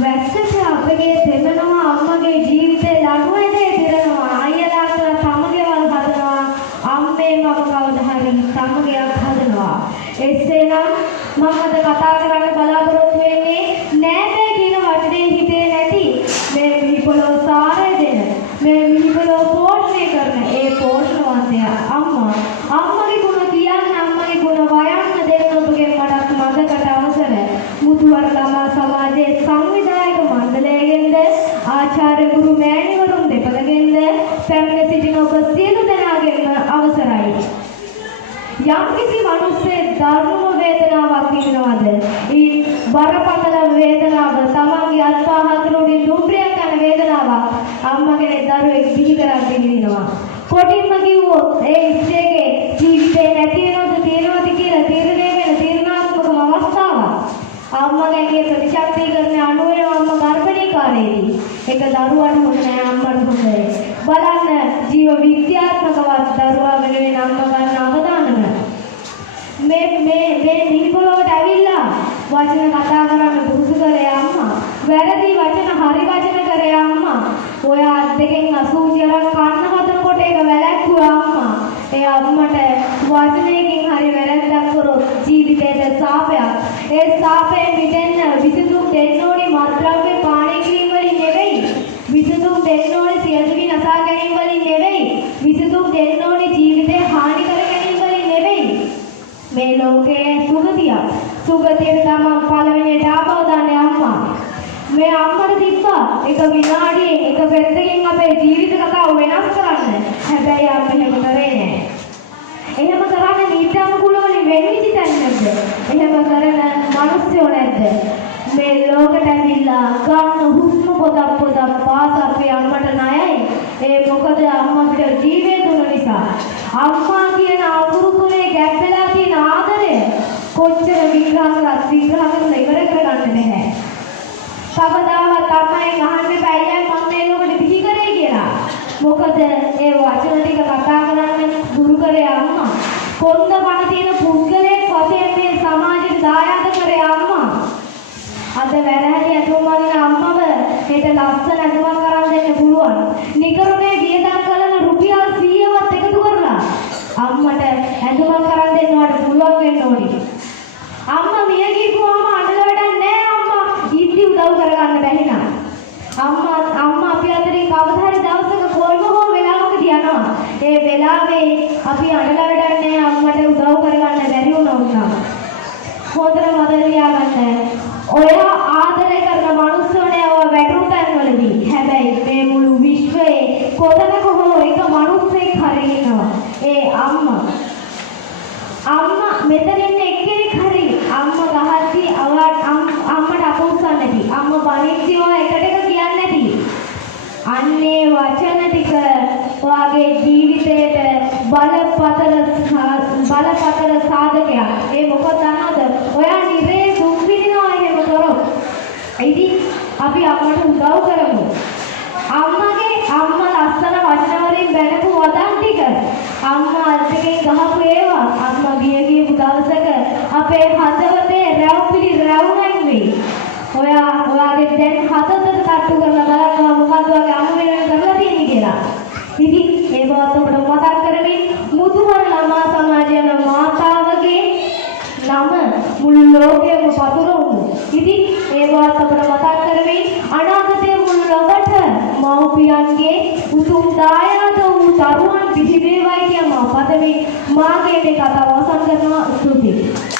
වැස්සට අපගේ දෙමනවා අම්මගේ ජීවිතේ ලනුවේ දේ දිරනවා අයියලාට තමගේවල් හදනවා අම්මේ මම කවදා හරි තමගේක් හදනවා එසේනම් මම අද කතා කරන්න බලාපොරොත්තු වෙන්නේ නෑදෑ කියන වචනේ හිතේ නැති මේ මිහිපොළොව සාරය දෙන මේ මිහිපොළොව පෝෂණය කරන ඒ පෝෂණවන්තය අම්මගේ ගුණ කියන්න අම්මගේ ගුණ වයන්න දෙන්න ඔබගේ මඩක් මඟකට අවසර මුතුවර ළමා සමාජයේ සංවිධායක මණ්ඩලයෙන්ද ආචාර්ය ගුරු මෑණිවරුන් දෙපළගෙන්ද පැමිණ සිටින ඔබ සියලු දෙනාගෙන්ම අවසරයි. යම්කිසි මිනිසෙක් ධර්ම වේදනාවක් විඳිනවද? ඒ බරපතල වේදනාව තමන්ගේ අත්පහතුරුඩින් දුම්රියක් යන වේදනාවක් අම්මගේ දරුවෙක් බිහි කරද්දී විඳිනවා. කොටින්ම කිව්වොත් ඒ ඉස්සේගේ ජීවිතේ නැති වෙනවද තියෙනවද කියලා තීරණය වෙන තීරණාත්මක අවස්ථාවක්. අම්මගේ ප්‍රතිශක්තිකරණය අනුව අම්ම ගර්භණීකාරයේදී ඒක දරුවාට හොඳ නෑ අම්මට හොඳයි. බලන්න ජීව විද්‍යාත්මකවත් දරුවා වෙනුවෙන් අම්ම ගන්න අවදානම මේ මිහිපොළොවට ඇවිල්ලා වචන කතා කරන්න පුරුදු කරේ අම්මා. වැරදි වචන හරි වචන කරේ අම්මා. ඔය දෙකෙන් අසූචි අරන් කන්න හදනකොට ඒක වැළැක්වුවා අම්මා. ඒ අම්මට වචනයකින් හරි වැරද්දක් කරොත් ජීවිතේට සාපයක්. ඒ සාපයෙන් මිදෙන්න විසඳුම් දෙන්න ඕනේ මත්ද්‍රව්‍ය පානය කිරීම වලින් නෙවෙයි. විසඳුම් දෙන්න ඕනේ සියදිවි නසා ගැනීම වලින් නෙවෙයි. විසඳුම් දෙන්න ඕනේ ජීවිතේ හානි කර ගැනීම වලින් නෙවෙයි. මේ ලෝකයේ සුගතියට තමයි පළවෙනියට ආපහු දාන්නේ අම්මා. මේ අම්මට තිබ්බා එක විනාඩියේ එක පෙරදකින් අපේ ජීවිත කතාව වෙනස් කරන්න. හැබැයි අපි එහෙම කරේ නෑ. එහෙම කරන්නේ නීති අනුකූල වලින් වෙන්නේ නැද්ද? එහෙම කරන මිනිස්සුયો නැද්ද? මේ ලෝකෙට ඇවිල්ලා ගන්න හුස්ම පොදක් පාස අපේ අම්මට ණයයි. ඒ මොකද අම්මා අපිට ජීවය දුන්න නිසා. අම්මා කියන අකුරු තුනේ ගැප් වෙලා තියෙන ආදරය කොච්චර විග්‍රහ කරලා ඉවර කරගන්න බැහැ. කවදාවත් අම්මෙන් අහන්න බැහැ මම මේ ලෝකෙට බිහි කරේ කියලා. මොකද ඒ වචන ටික කතා කරන්න දුරු කරේ අම්මා. කොන්ද පණ තියෙන පුද්ගලයෙක් වශයෙන් මේ සමාජයට දායාද කරේ අම්මා. අද වැරහැටි ඇතුම් වදින අම්මව හෙට ලස්සන ඇඳුමක් අරන් දෙන්න පුළුවන්. නිකරුණේ වියදම් කරන රුපියල් 100වත් එකතු කරලා අම්මට ඇඳුමක් අරන් දෙන්නවට පුළුවන් වෙන්න ඕනි. අම්මා මිය ගිහුවාම අඬල වැඩක් නෑ අම්මා. ඉද්දි උදව් කරගන්න බැරි නම්. අම්මා අපි අතරින් කවදා හරි දවසක කොල්ම හෝ වෙලාවකදී යනවා. ඒ වෙලාවේ අපි අඬල වැඩක් නෑ අම්මට උදව් කරගන්න බැරි වුණා. හොඳට මතක තියාගන්න. ඔයා ආදරය කරන මිනිස්සුනේ ඔය වැටුණු තැන්වලදී. හැබැයි මේ මුළු විශ්වයේ කොතනක හෝ එක මිනිස්සෙක් හරි ඉන්නවා. ඒ අම්මා මෙතන ඉන්න එක්කෙනෙක් හරි අම්මා ගහද්දී අම්මට අපොස්සන්නේ නැති. අම්මා බණිද්දී ඔය එකට එක කියන්නේ නැති. අන්නේ වචන ටික ඔයාගේ ජීවිතේට බලපතල සාධකයක්. ඒ මොකද දන්නවද? ඔයා නිරේ දුක් විඳිනවා එහෙම කරොත්. ඉතින් අපි අම්මට උදව් කරමු. අම්මා ලස්සන වචන වලින් බැනපු වදන් ටික අම්මා අල්පකේ ගහපු ඒවා අම්මා ගියපු දවසක අපේ හදවතේ රැව්පිලි රැවුණන් වෙයි. ඔයාගේ දැන් හදවතට තට්ටු කරලා බලන්න මොකද්ද ඔයාගේ අම්ම වෙනුවෙන් කරලා තියෙන්නේ කියලා. ඉතින් ඒ බවත් ඔබට මතක් කරමින් මුතුවර ළමා සමාජයේ මාතාවගේ නම මුළු ලෝකෙම පතුරවමු. ඉතින් ඒ බවත් ඔබට මතක් කරමින් අනාගතයේ මුළු ලොවට මව්පියන්ගේ උතුම් දායාද වූ දරුවන් බිහි වේවායි කියන පදවි මාගේ මේ කතාව අවසන් කරනවා. ස්තුතියි.